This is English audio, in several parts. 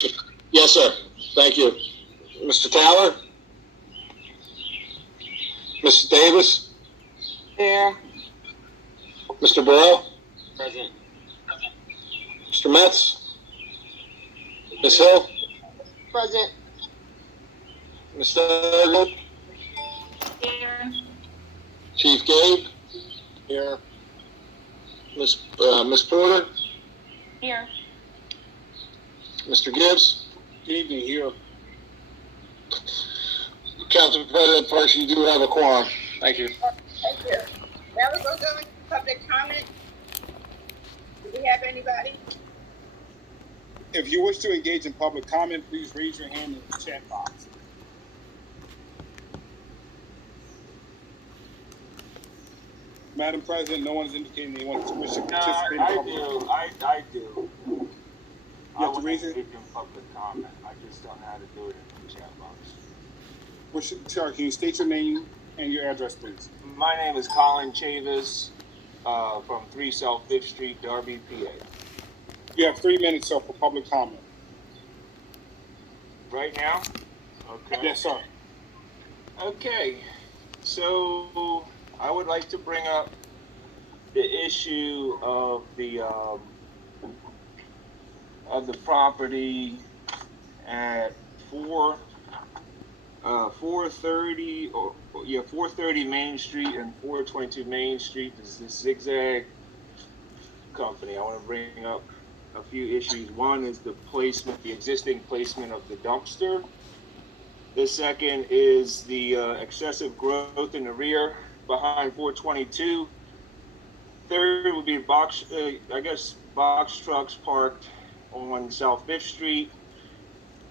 Yes, sir. Thank you. Mr. Taylor? Mrs. Davis? Here. Mr. Borough? Present. Mr. Metz? Ms. Hill? Present. Mr. Edwards? Here. Chief Gabe? Here. Miss Porter? Here. Mr. Gibbs? Good evening, here. Council President Parks, you do have a quorum. Thank you. Thank you. Now we're going to go into public comment. Do we have anybody? If you wish to engage in public comment, please raise your hand in the chat box. Madam President, no one is indicating they want to wish to participate in public comment. I do. You I have to would raise it? engage in public comment. I just don't know how to do it in the chat box. Sorry, can you state your name and your address, please? My name is Colin Chavis, from 3 South 5th Street, Darby, PA. You have 3 minutes, sir, for public comment. Right now? Okay. Yes, sir. Okay. So I would like to bring up the issue of the property at 430 Main Street and 422 Main Street. This is the Zigzag Company. I want to bring up a few issues. One is the existing placement of the dumpster. The second is the excessive growth in the rear behind 422. Third would be box trucks parked on South 5th Street.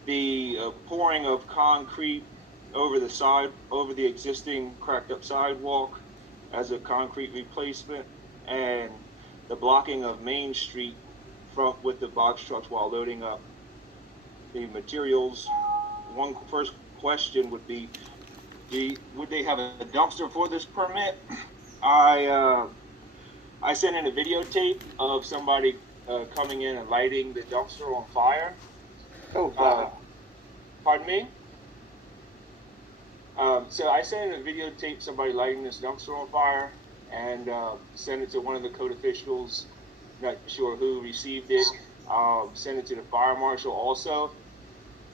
The pouring of concrete over the existing cracked up sidewalk as a concrete replacement, and the blocking of Main Street front with the box trucks while loading up the materials. One first question would be, would they have a dumpster for this permit? I sent in a videotape of somebody coming in and lighting the dumpster on fire. Pardon me? So I sent in a videotape somebody lighting this dumpster on fire and sent it to one of the code officials. Not sure who received it. Sent it to the fire marshal also.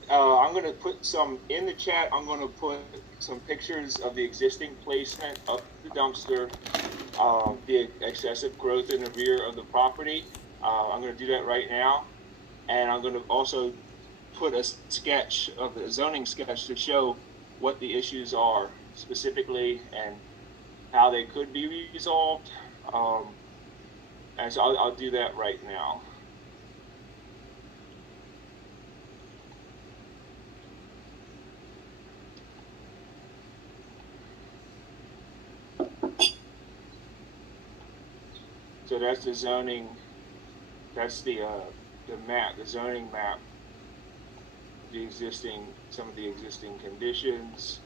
I'm going to put some in the chat. I'm going to put some pictures of the existing placement of the dumpster, the excessive growth in the rear of the property. I'm going to do that right now. And I'm going to also put a sketch of the zoning sketch to show what the issues are specifically and how they could be resolved. And so I'll do that right now. So that's the zoning, that's the map, the zoning map, some of the existing conditions.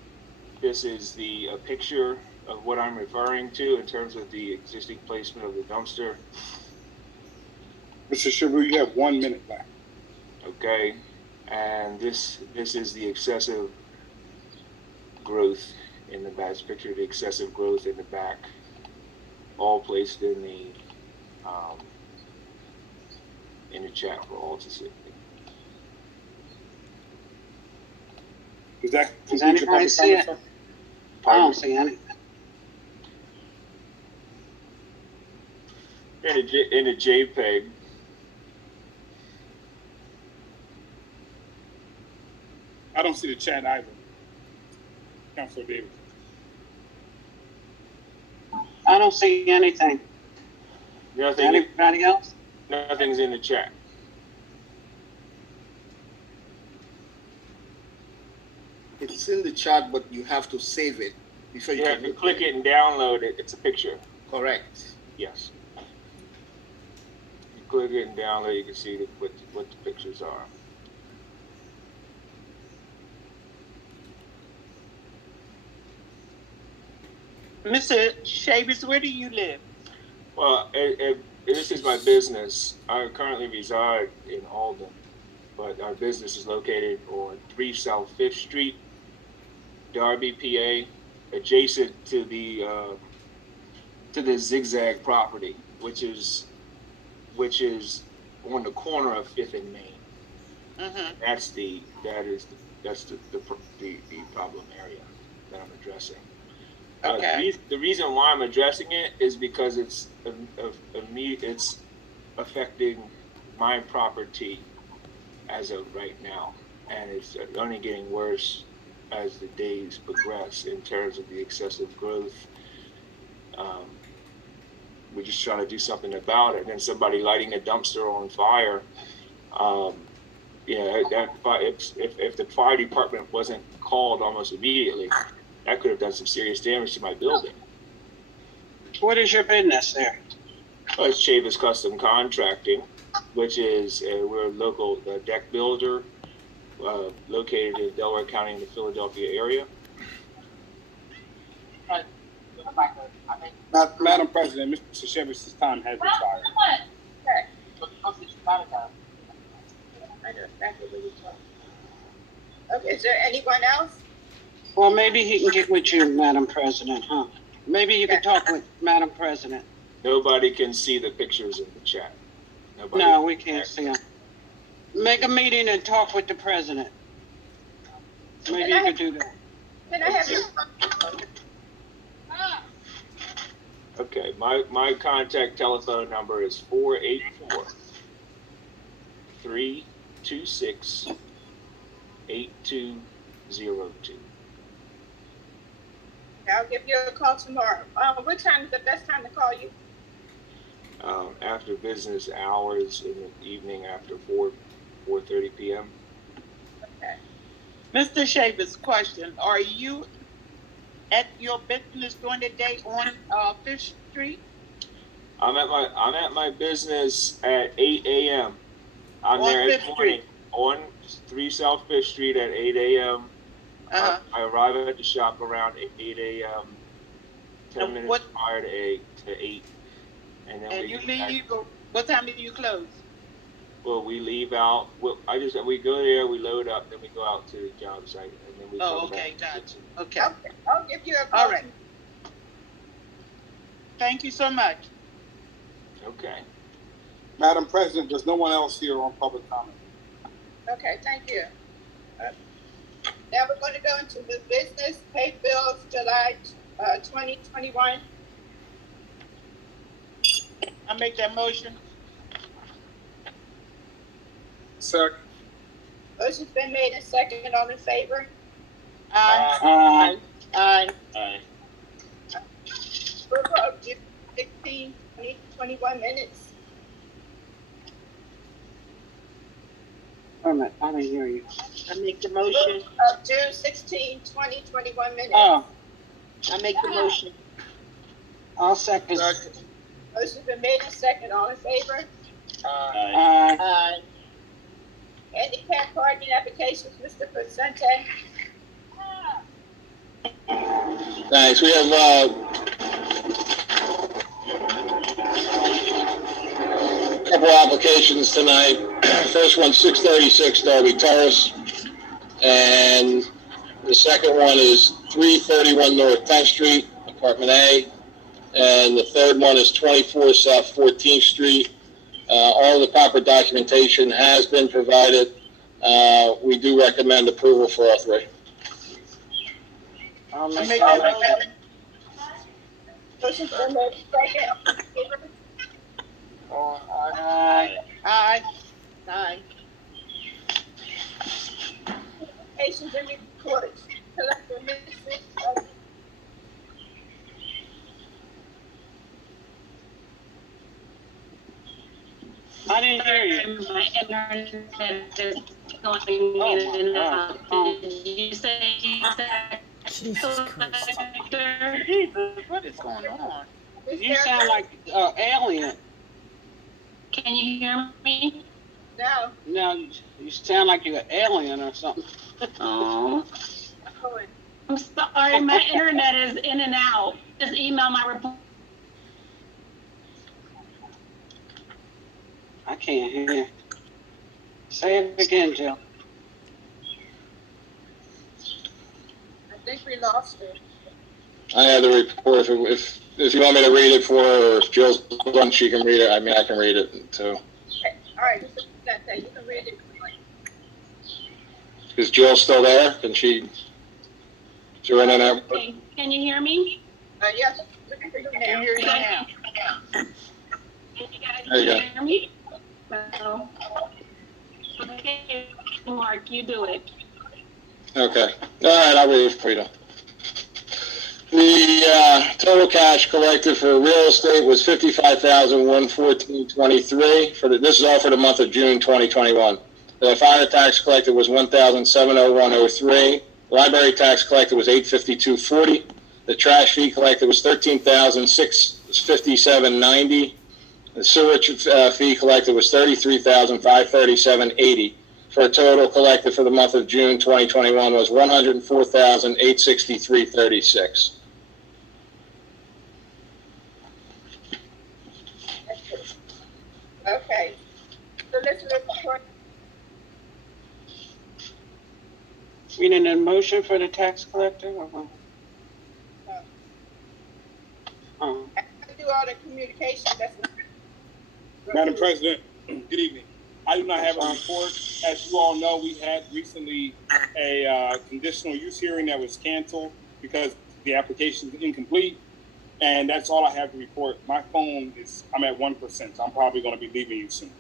This is the picture of what I'm referring to in terms of the existing placement of the dumpster. Mr. Sharu, you have 1 minute left. Okay, and this is the excessive growth in the back. Picture of the excessive growth in the back, all placed in the chat for all to see. Does that Does conclude your anybody public see comment, it? sir? I don't see anything. In a JPEG. I don't see the chat either. Councilor Davis. I don't see anything. Anybody else? Nothing's in the chat. It's in the chat, but you have to save it before You have to click it and download it. It's a picture. Correct. Yes. You click it and download, you can see what the pictures are. Mr. Chavis, where do you live? Well, this is my business. I currently reside in Alden. but our business is located on 3 South 5th Street, Darby, PA, adjacent to the Zigzag property, which is on the corner of 5th and Main. Mm-hmm. That's the problem area that I'm addressing. Okay. The reason why I'm addressing it is because it's affecting my property as of right now, and it's only getting worse as the days progress in terms of the excessive growth. We're just trying to do something about it, and then somebody lighting a dumpster on fire. If the fire department wasn't called almost immediately, that could have done some serious damage to my building. What is your business there? It's Chavis Custom Contracting, which is we're a local deck builder located in Delaware County in the Philadelphia area. Madam President, Mr. Shevis's time has expired. Okay. I know exactly what you're talking about. Okay, is there anyone else? Well, maybe he can get with you, Madam President, huh? Maybe you can talk with Madam President. Nobody can see the pictures in the chat. Nobody. No, we can't see him. Make a meeting and talk with the president. Maybe you could do that. Can I have your? Okay, my contact telephone number is 484-326-8202. I'll give you a call tomorrow. What time is the best time to call you? After business hours in the evening after 4:30 p.m. Okay. Mr. Chavis, question: are you at your business during the day on 5th Street? I'm at my business at 8 a.m. I'm On there every 5th morning on 3 South 5th Street at 8 a.m. Uh-huh. I arrive at the shop around 8 a.m. 10 minutes prior to 8. And then And you leave, what time do you close? Well, we leave out. We go there, we load up, then we go out to the job site, and then we. Oh, come okay, back. gotcha. Okay. I'll give you a call. All right. Thank you so much. Okay. Madam President, there's no one else here on public comment. Okay, thank you. Now we're going to go into the business, pay bills, July 2021. I make that motion. Second. Motion's been made and seconded. All in favor? Aye. Aye. Approval of June 16, 2021 minutes. Wait a minute, I didn't hear you. I make the motion. Of June 16, 2021 minutes. Oh, I make the motion. I'll second. Motion's been made and seconded. All in favor? Aye. Aye. Handicap parking applications, Mr. Vicente. Thanks. We have a couple applications tonight. First one, 636 Darby Terrace, and the second one is 331 North 10th Street, Apartment A, and the third one is 24 South 14th Street. All the proper documentation has been provided. We do recommend approval for all three. I'll I make make that that motion. motion. Motion's been made and seconded. All in favor? Aye. Aye. Aye. Applications and reports. Collector Mrs. I didn't hear you. My internet is going in and out. Did you say that? Jesus, what is going on? You sound like alien. Can you hear me? No. No, you sound like you're an alien or something. Oh, I'm sorry. My internet is in and out. Just email my report. I can't hear. Say it again, Jill. I think we lost her. I have the report. If you want me to read it for her, or if Jill's done, she can read it. I mean, I can read it too. Okay, all right, you can read it. Is Jill still there? Can she? Is her internet? Okay, can you hear me? Yes, we can hear you Can now. hear you now. Can you guys There you go. hear me? No. Okay, Mark, you do it. Okay. All right, I'll read it for you. The total cash collected for real estate was $55,114.23 for this is all for the month of June 2021. The fire tax collected was $1,701.03. Library tax collected was $852.40. The trash fee collected was $13,657.90. The sewage fee collected was $33,537.80. For a total collected for the month of June 2021 was $104,863.36. Okay. Solicitor report. We need a motion for the tax collector? Or what? Oh, I do all the communication. That's Madam President, good evening. I do not have a report. As you all know, we had recently a conditional use hearing that was canceled because the application is incomplete. And that's all I have to report. My phone I'm at 1%, so I'm probably going to be leaving you soon.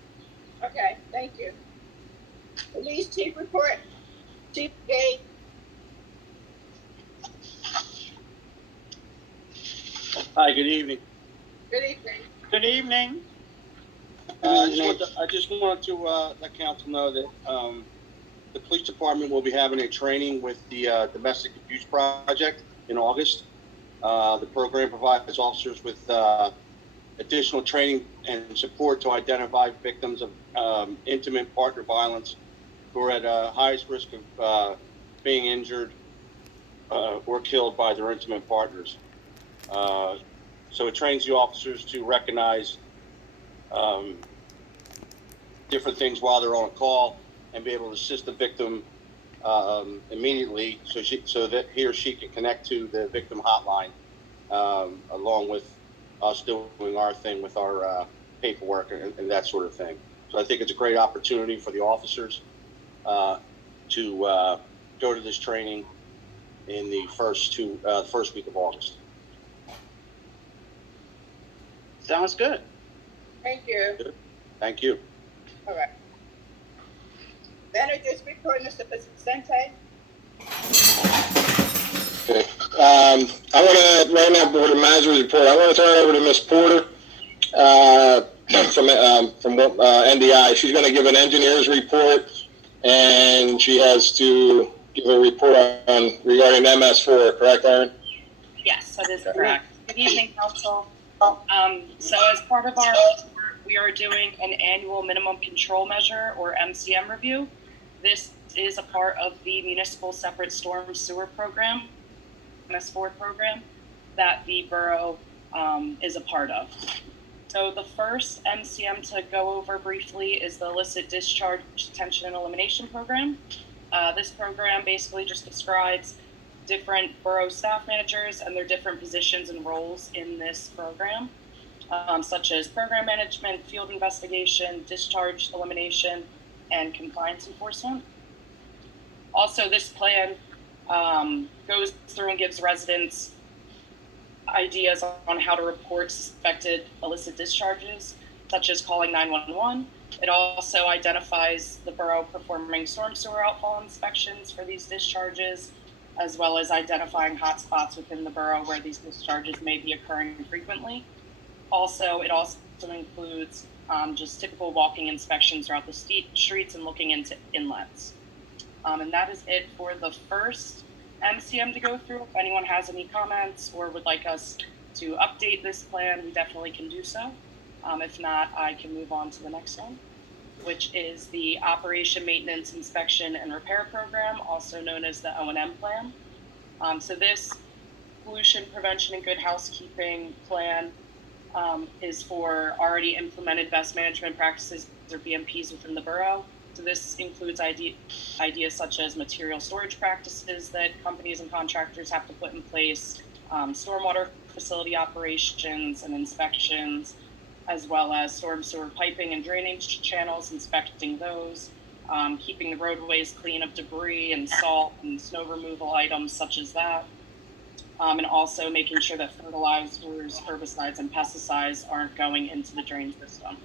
okay. Thank you. Police chief report. Chief Deigh. Hi, good evening. Good evening. Good evening. I just wanted to let council know that the police department will be having a training with the Domestic Abuse Project in August. The program provides officers with additional training and support to identify victims of intimate partner violence who are at highest risk of being injured or killed by their intimate partners. So it trains the officers to recognize different things while they're on a call and be able to assist the victim immediately so that he or she can connect to the victim hotline along with us doing our thing with our paperwork and that sort of thing. So I think it's a great opportunity for the officers to go to this training in the first week of August. Sounds good. Thank you. Good. Thank you. All right. Manager's report, Mr. Vicente. Okay. I want to, right now, Board of Managers report. I want to turn it over to Ms. Porter from NDI. She's going to give an engineer's report, and she has to give a report regarding MS4. Correct, Erin? Yes, that is correct. Good evening, Council. So as part of our report, we are doing an annual minimum control measure, or MCM review. This is a part of the Municipal Separate Storm Sewer Program, MS4 program, that the borough is a part of. So the first MCM to go over briefly is the Illicit Discharge, Detention, and Elimination program. This program basically just describes different borough staff managers and their different positions and roles in this program, such as program management, field investigation, discharge elimination, and compliance enforcement. Also, this plan goes through and gives residents ideas on how to report suspected illicit discharges, such as calling 911. It also identifies the borough performing storm sewer outfall inspections for these discharges, as well as identifying hotspots within the borough where these discharges may be occurring frequently. Also, it also includes just typical walking inspections throughout the streets and looking into inlets. And that is it for the first MCM to go through. If anyone has any comments or would like us to update this plan, we definitely can do so. If not, I can move on to the next one, which is the Operation, Maintenance, Inspection, and Repair Program, also known as the O&M plan. So this pollution prevention and good housekeeping plan is for already implemented best management practices, or BMPs, within the borough. So this includes ideas such as material storage practices that companies and contractors have to put in place, stormwater facility operations and inspections, as well as storm sewer piping and drainage channels, inspecting those, keeping the roadways clean of debris and salt and snow removal items such as that, and also making sure that fertilizers, herbicides, and pesticides aren't going into the drain system.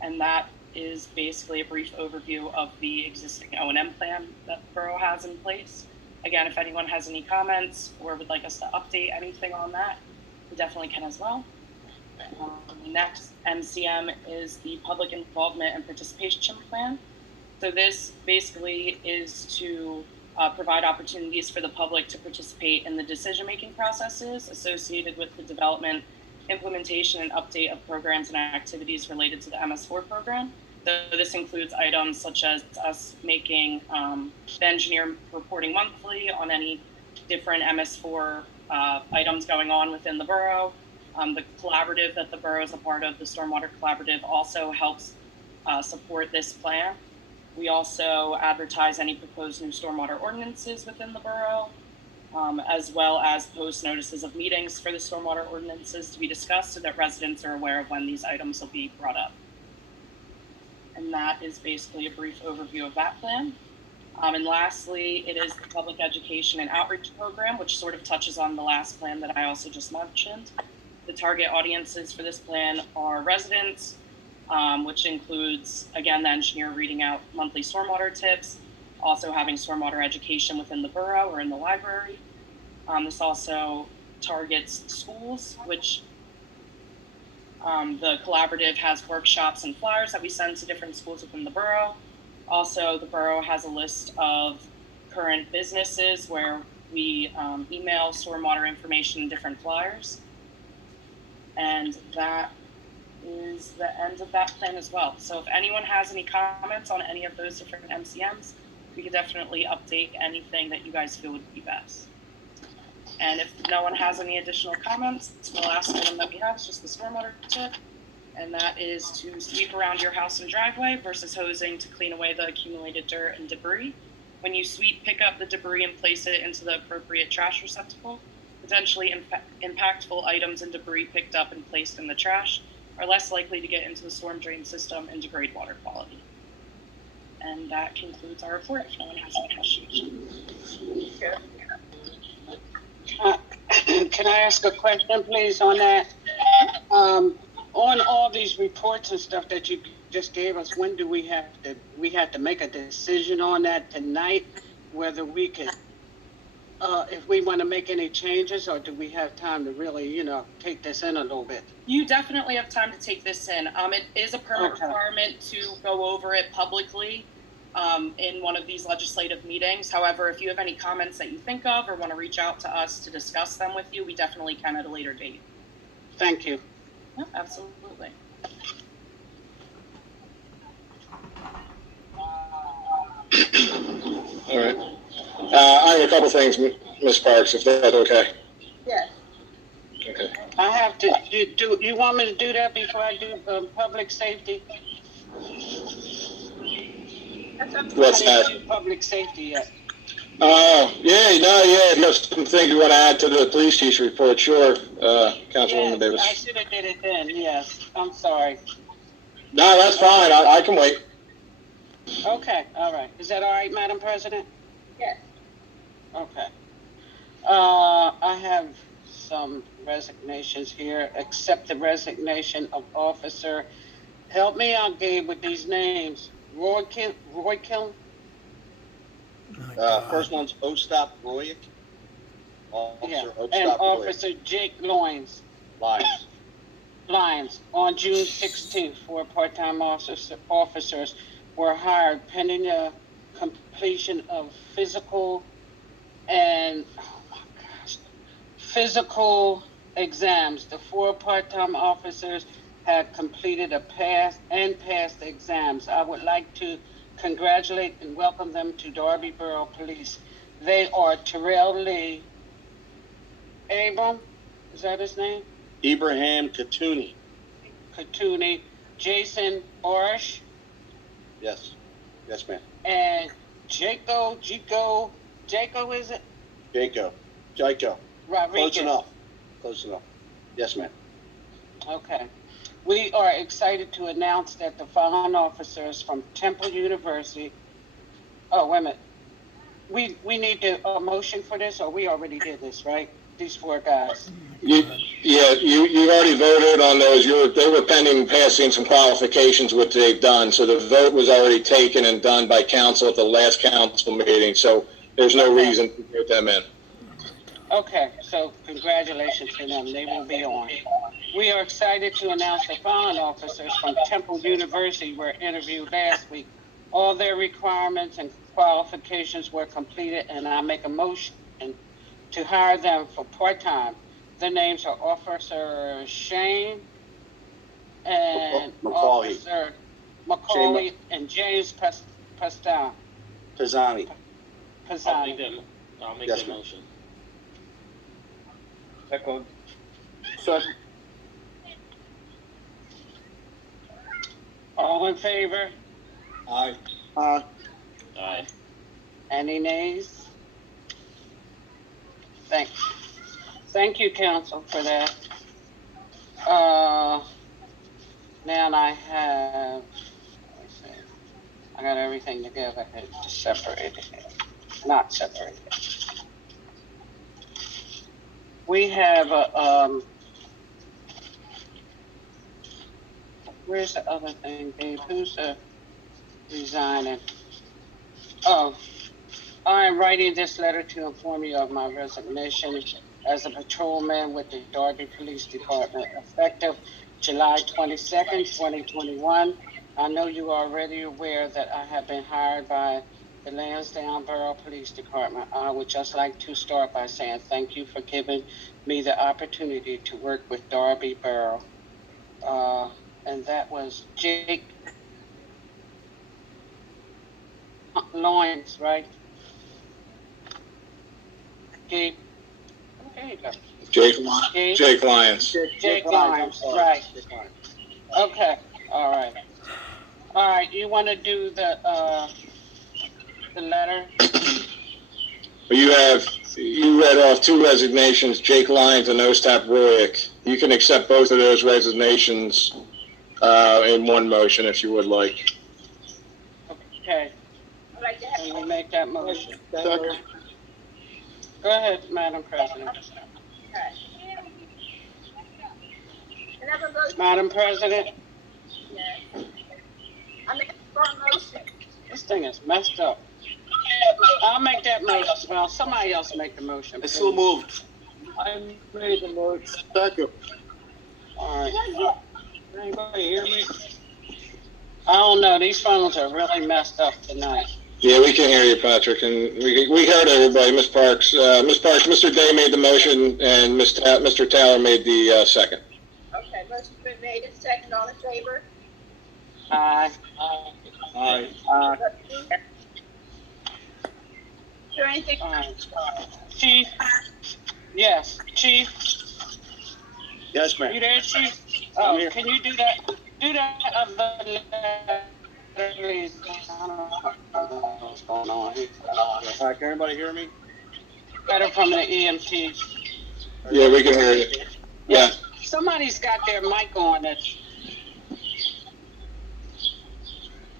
And that is basically a brief overview of the existing O&M plan that the borough has in place. Again, if anyone has any comments or would like us to update anything on that, we definitely can as well. Next, MCM is the Public Involvement and Participation Plan. So this basically is to provide opportunities for the public to participate in the decision-making processes associated with the development, implementation, and update of programs and activities related to the MS4 program. So this includes items such as us making the engineer reporting monthly on any different MS4 items going on within the borough. The collaborative that the borough is a part of, the Stormwater Collaborative, also helps support this plan. We also advertise any proposed new stormwater ordinances within the borough, as well as post notices of meetings for the stormwater ordinances to be discussed so that residents are aware of when these items will be brought up. And that is basically a brief overview of that plan. And lastly, it is the Public Education and Outreach Program, which sort of touches on the last plan that I also just mentioned. The target audiences for this plan are residents, which includes, again, the engineer reading out monthly stormwater tips, also having stormwater education within the borough or in the library. This also targets schools, which the collaborative has workshops and flyers that we send to different schools within the borough. Also, the borough has a list of current businesses where we email stormwater information in different flyers. And that is the end of that plan as well. So if anyone has any comments on any of those different MCMs, we could definitely update anything that you guys feel would be best. And if no one has any additional comments, the last item that we have is just the stormwater tip. And that is to sweep around your house and driveway versus hosing to clean away the accumulated dirt and debris. When you sweep, pick up the debris and place it into the appropriate trash receptacle. Potentially impactful items and debris picked up and placed in the trash are less likely to get into the storm drain system and degrade water quality. And that concludes our report, if no one has any questions. Can I ask a question, please, on that? On all these reports and stuff that you just gave us, when do we have to make a decision on that tonight, whether we could, if we want to make any changes, or do we have time to really, take this in a little bit? You definitely have time to take this in. It is a permit requirement to go over it publicly in one of these legislative meetings. However, if you have any comments that you think of or want to reach out to us to discuss them with you, we definitely can at a later date. Thank you. Yeah, absolutely. All right. I have a couple things, Ms. Parks, if that's okay. Yes. Okay. I have to do. You want me to do that before I do public safety? What's I that? didn't do public safety yet. If you have some things you want to add to the police chief's report, sure, Councilwoman Davis. I should have did it then, yes. I'm sorry. No, that's fine. I can wait. Okay, all right. Is that all right, Madam President? Yes. Okay. I have some resignations here. Accept the resignation of officer. Help me out, Gabe, with these names. Roy Kiln. First one's Ostap Royik. Officer Ostap And Royik. Officer Jake Lyons on June 16th, 4 part-time officers were hired pending the completion of physical exams. The 4 part-time officers had completed passed the exams. I would like to congratulate and welcome them to Darby Borough Police. They are Terrell Lee, Abram, is that his name? Ibrahim Katuni. Jason Borish, Yes. Yes, ma'am. And Jaco, is it? Jaco. Rodriguez. Close enough. Yes, ma'am. Okay. We are excited to announce that the following officers from Temple University. Oh, wait a minute. We need a motion for this, or we already did this, right? These 4 guys. You already voted on those. They were pending passing some qualifications, which they've done. So the vote was already taken and done by council at the last council meeting. So there's no reason to put them in. Okay, so congratulations to them. They will be on. We are excited to announce the following officers from Temple University were interviewed last week. All their requirements and qualifications were completed, and I make a motion to hire them for part-time. The names are Officer Shane and McCauley. Officer McCauley and James Pisani. Pisani. I'll make Yes, that ma'am. motion. Second. All in favor? Aye. Aye. Any nays? Thank you, council, for that. Now I have, let me see. I got everything together. I had to separate it. Not separate it. We have where's the other thing, Dave? Who's resigning? Oh, I am writing this letter to inform you of my resignation as a patrolman with the Darby Police Department, effective July 22nd, 2021. I know you are already aware that I have been hired by the Lansdowne Borough Police Department. I would just like to start by saying thank you for giving me the opportunity to work with Darby Borough. And that was Jake Lyons, right? Gabe. There you go. Jake Lyons. Jake Lyons, right. Okay, all right. You want to do the letter? You read off 2 resignations, Jake Lyons and Ostap Royak. You can accept both of those resignations in one motion if you would like. Okay. Can we make that motion? Go ahead, Madam President. Madam President? Yes. I make a motion. This thing is messed up. I'll make that motion. Well, somebody else make the motion. I so moved. I made the motion. Second. All right. Anybody hear me? I don't know. These phones are really messed up tonight. Yeah, we can hear you, Patrick, and we heard everybody. Ms. Parks, Mr. Deigh made the motion, and Mr. Taylor made the second. Okay, motion's been made and second. All in favor? Aye. Aye. Is there anything? Chief? Yes, Chief? Yes, ma'am. You there, Chief? I'm here. Can you do that? Do that other letter, please. I don't know what's going on here. All right, can everybody hear me? Letter from the EMT. Yeah, we can hear you. Yeah. Somebody's got their mic on.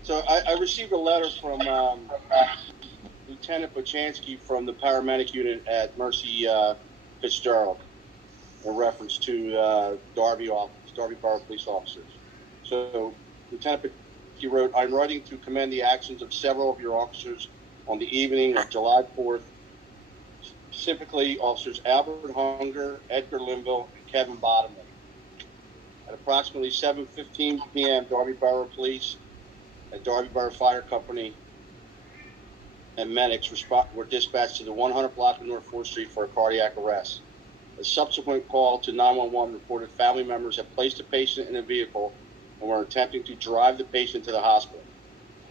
So I received a letter from Lieutenant Bochansky from the paramedic unit at Mercy Fitzgerald in reference to Darby Borough police officers. So Lieutenant Bochansky wrote, "I'm writing to commend the actions of several of your officers on the evening of July 4th, specifically officers Albert Hunger, Edgar Linville, and Kevin Bottomley. At approximately 7:15 p.m., Darby Borough Police and Darby Borough Fire Company and medics were dispatched to the 100 block of North 4th Street for a cardiac arrest. A subsequent call to 911 reported family members had placed a patient in a vehicle and were attempting to drive the patient to the hospital.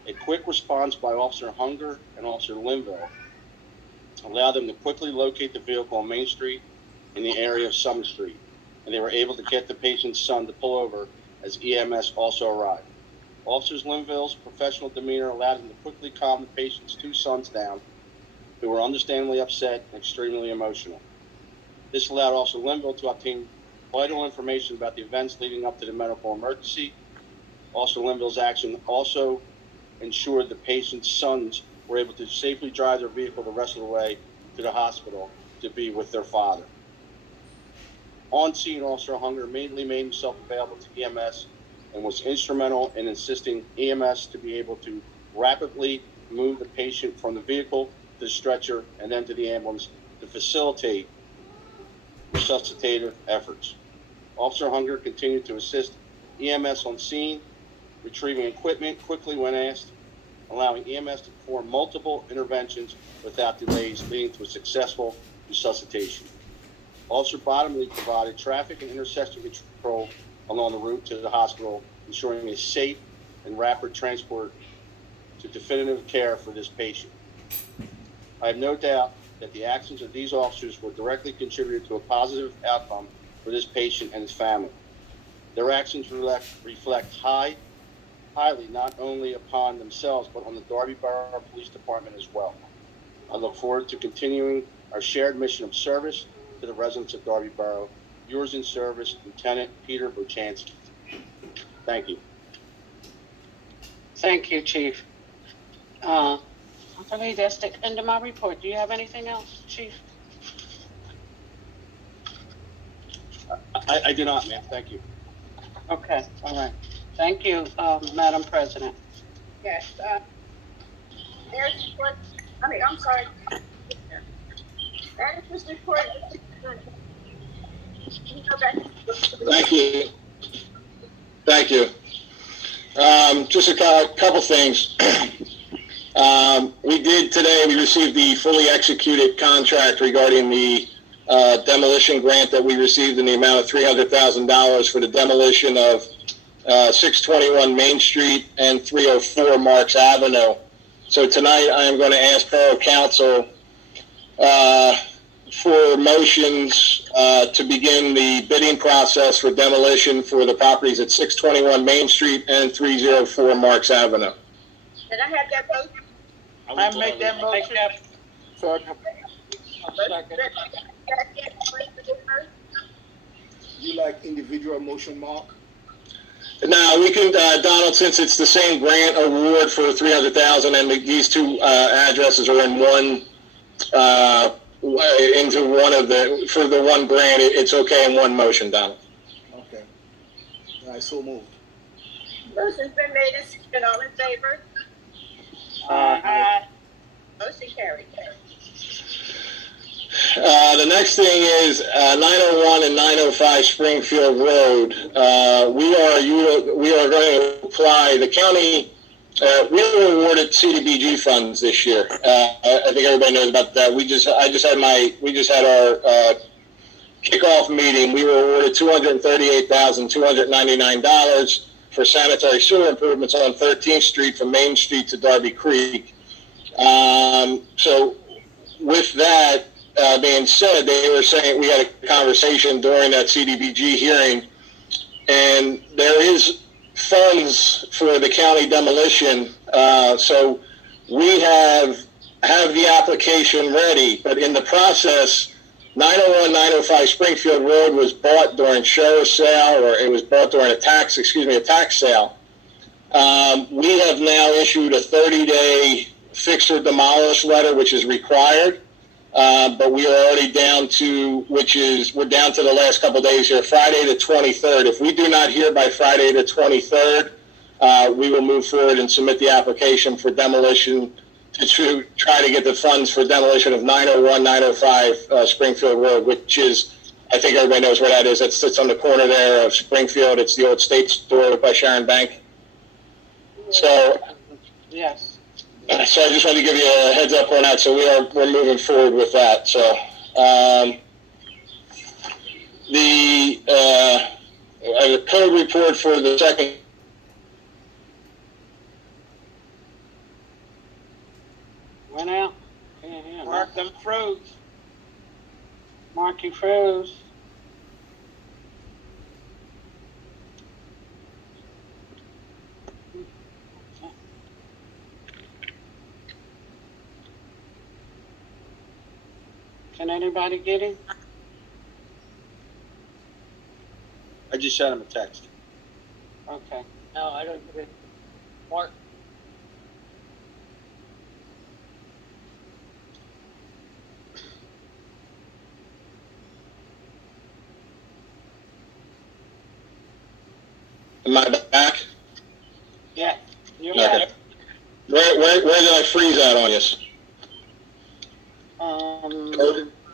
A quick response by Officer Hunger and Officer Linville allowed them to quickly locate the vehicle on Main Street in the area of Summer Street, and they were able to get the patient's son to pull over as EMS also arrived. Officers Linville's professional demeanor allowed him to quickly calm the patient's two sons down, who were understandably upset and extremely emotional. This allowed Officer Linville to obtain vital information about the events leading up to the medical emergency. Officer Linville's action also ensured the patient's sons were able to safely drive their vehicle the rest of the way to the hospital to be with their father. On scene, Officer Hunger immediately made himself available to EMS and was instrumental in assisting EMS to be able to rapidly move the patient from the vehicle to the stretcher and then to the ambulance to facilitate resuscitative efforts. Officer Hunger continued to assist EMS on scene, retrieving equipment quickly when asked, allowing EMS to perform multiple interventions without delays, leading to a successful resuscitation. Officer Bottomley provided traffic and intersection control along the route to the hospital, ensuring a safe and rapid transport to definitive care for this patient. I have no doubt that the actions of these officers will directly contribute to a positive outcome for this patient and his family. Their actions reflect highly not only upon themselves, but on the Darby Borough Police Department as well. I look forward to continuing our shared mission of service to the residents of Darby Borough. Yours in service, Lieutenant Peter Bochansky. Thank you. Thank you, Chief. I believe that's the end of my report. Do you have anything else, Chief? I do not, ma'am. Thank you. Okay, all right. Thank you, Madam President. Yes, there's report, I'm sorry. Manager's report. Thank you. Thank you. Just a couple things. We received the fully executed contract regarding the demolition grant that we received in the amount of $300,000 for the demolition of 621 Main Street and 304 Marks Avenue. So tonight I am going to ask Borough Council for motions to begin the bidding process for demolition for the properties at 621 Main Street and 304 Marks Avenue. Can I have that motion? I make that motion. You like individual motion, Mark? Now we can, Donald, since it's the same grant award for $300,000 and these two addresses are in one, into one of for the one grant, it's okay in one motion, Donald. Okay. I so moved. Motion's been made and seconded. All in favor? Motion carried. The next thing is 901 and 905 Springfield Road. We are going to apply. The county, we were awarded CDBG funds this year. I think everybody knows about that. We just had our kickoff meeting. We were awarded $238,299 for sanitary sewer improvements on 13th Street from Main Street to Darby Creek. So with that being said, they were saying, we had a conversation during that CDBG hearing, and there is funds for the county demolition. So we have the application ready, but in the process, 901, 905 Springfield Road was bought during sheriff's sale, or it was bought during a tax sale. We have now issued a 30-day fix or demolish letter, which is required. But we are already down to, we're down to the last couple of days here, Friday the 23rd. If we do not hear by Friday the 23rd, we will move forward and submit the application for demolition to try to get the funds for demolition of 901, 905 Springfield Road, which is, I think everybody knows where that is. That sits on the corner there of Springfield. It's the old state store by Sharon Bank. So, Yes. So I just wanted to give you a heads up on that. So we're moving forward with that. So the code report for the second. Went out. Mark them froze. Mark, you froze. Can anybody get him? I just sent him a text. Okay. No, I don't get it. Mark? Am I back? Yeah. You're Okay. back. Where did I freeze out on you?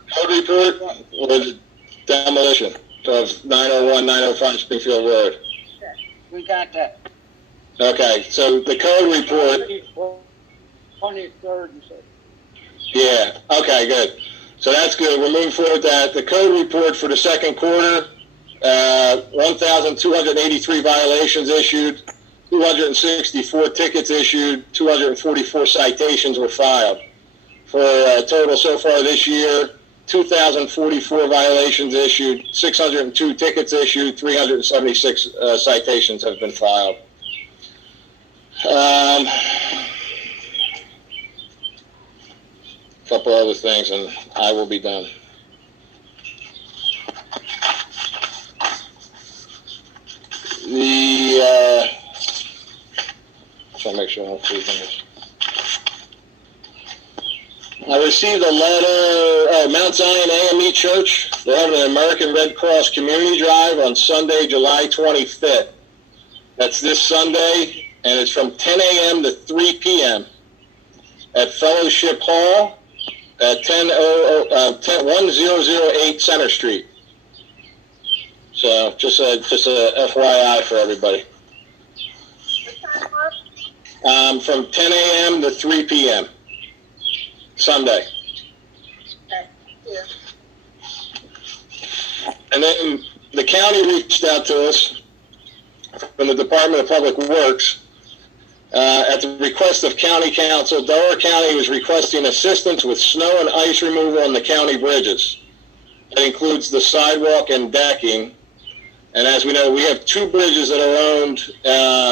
Code report or demolition of 901, 905 Springfield Road? We got that. Okay, so the code report, 23rd, you said. yeah, okay, good. So that's good. We're moving forward with that. The code report for the second quarter, 1,283 violations issued, 264 tickets issued, 244 citations were filed. For a total so far this year, 2,044 violations issued, 602 tickets issued, 376 citations have been filed. Couple other things and I will be done. Trying to make sure I don't see things. I received a letter, Mount Zion AME Church. They're having an American Red Cross Community Drive on Sunday, July 25th. That's this Sunday, and it's from 10 a.m. to 3 p.m. at Fellowship Hall at 1008 Center Street. So just a FYI for everybody. From 10 a.m. to 3 p.m. Sunday. Okay, thank you. And then the county reached out to us from the Department of Public Works at the request of County Council. Delaware County was requesting assistance with snow and ice removal on the county bridges. That includes the sidewalk and decking. And as we know, we have two bridges that are owned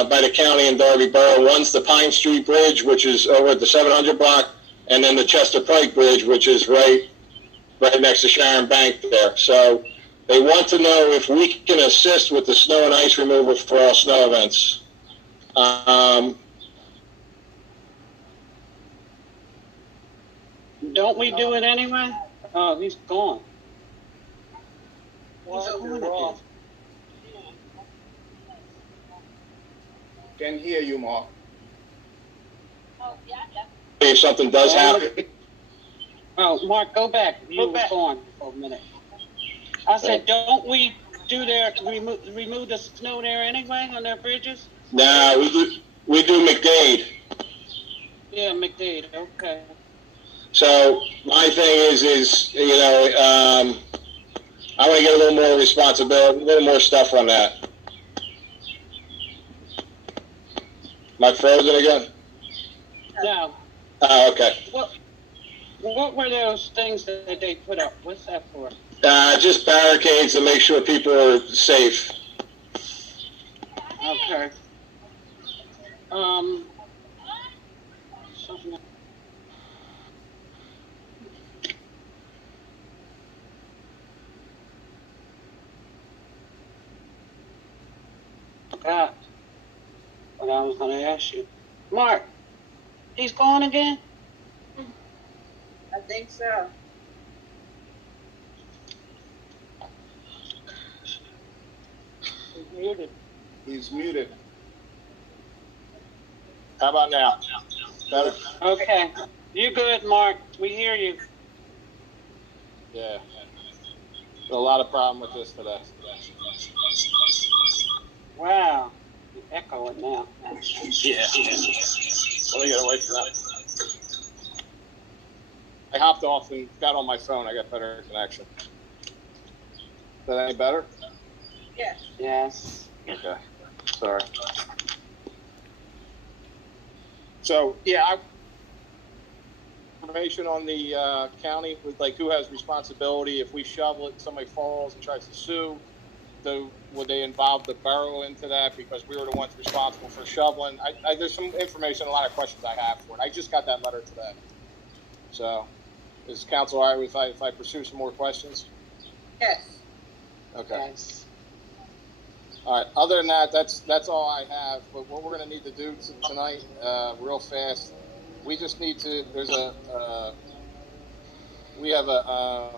by the county in Darby Borough. One's the Pine Street Bridge, which is over at the 700 block, and then the Chester Pike Bridge, which is right next to Sharon Bank there. So they want to know if we can assist with the snow and ice removal for all snow events. Don't we do it anyway? Oh, he's gone. Well, He's you're gone off. Can hear you, Mark. If something does happen. Oh, Mark, go back. You were gone for a minute. I said, don't we do remove the snow there anyway on their bridges? No, we do McDade. Yeah, McDade, okay. So my thing is I want to get a little more responsibility, a little more stuff on that. Am I frozen again? No. Oh, okay. What were those things that they put up? What's that for? Just barricades to make sure people are safe. Okay. Something. Forgot what I was going to ask you. Mark, he's gone again? I think so. He's muted. He's muted. How about now? Better? Okay. You good, Mark? We hear you. Yeah. A lot of problem with this today. Wow. You echo it now. Yeah. Let me get away from that. I hopped off and got on my phone. I got better connection. Is that any better? Yes. Yes. Okay. Sorry. So, yeah, information on the county with like who has responsibility if we shovel it and somebody falls and tries to sue. Would they involve the borough into that because we were the ones responsible for shoveling? There's some information, a lot of questions I have for it. I just got that letter today. So, Is council all right if I pursue some more questions? Yes. Okay. Yes. All right. Other than that, that's all I have. But what we're going to need to do tonight, real fast, we just need to. We have a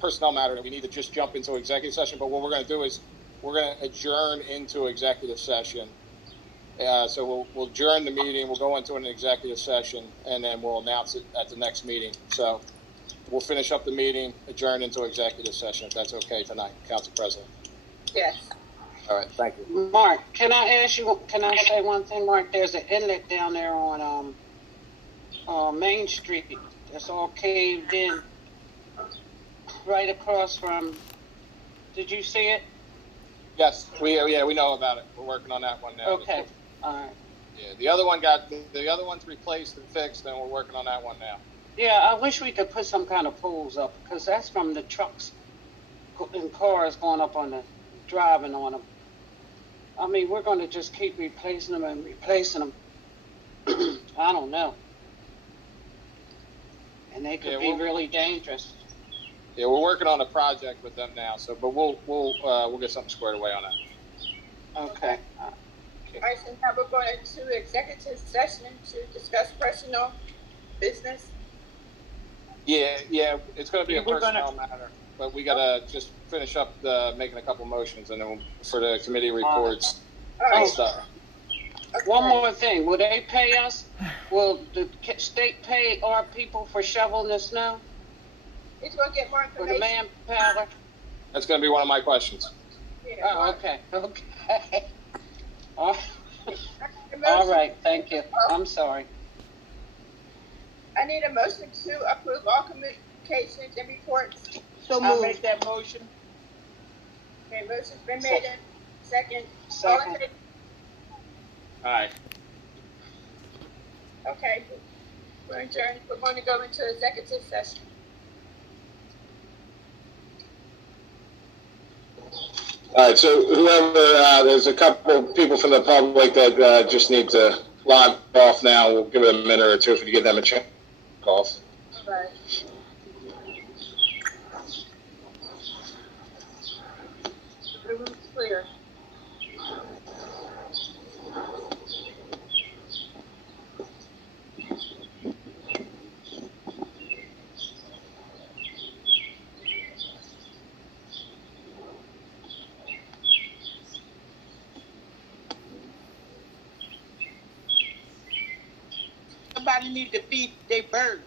personnel matter that we need to just jump into executive session. But what we're going to do is we're going to adjourn into executive session. So we'll adjourn the meeting. We'll go into an executive session, and then we'll announce it at the next meeting. So we'll finish up the meeting, adjourn into executive session, if that's okay tonight, Council President. Yes. All right, thank you. Mark, can I say one thing, Mark? There's an inlet down there on Main Street that's all caved in, right across from, did you see it? Yes, we know about it. We're working on that one now. Okay, all right. Yeah, the other one's replaced and fixed, and we're working on that one now. Yeah, I wish we could put some kind of poles up, because that's from the trucks and cars going up on the, driving on them. I mean, we're going to just keep replacing them and replacing them. I don't know. And they could be really dangerous. Yeah, we're working on a project with them now. So, but we'll get something squared away on that. Okay. All right, so now we're going to executive session to discuss personal business. Yeah, it's going to be a personnel matter, but we got to just finish up making a couple motions, and then for the committee reports and stuff. Okay. One more thing. Will they pay us? Will the state pay our people for shoveling the snow? He's going to get more For the information. manpower? That's going to be one of my questions. Yeah, Oh, okay. Okay. All All right. Thank you. I'm sorry. I need a motion to approve all communications and reports. I'll make that motion. Okay, motion's been made and second. Second. All in favor? All right. Okay, we're adjourned. We're going to go into executive session. All right, so whoever, there's a couple people from the public that just need to log off now. We'll give it a minute or two if we give them a chance to off. All right. The room's clear. Somebody need to feed their birds.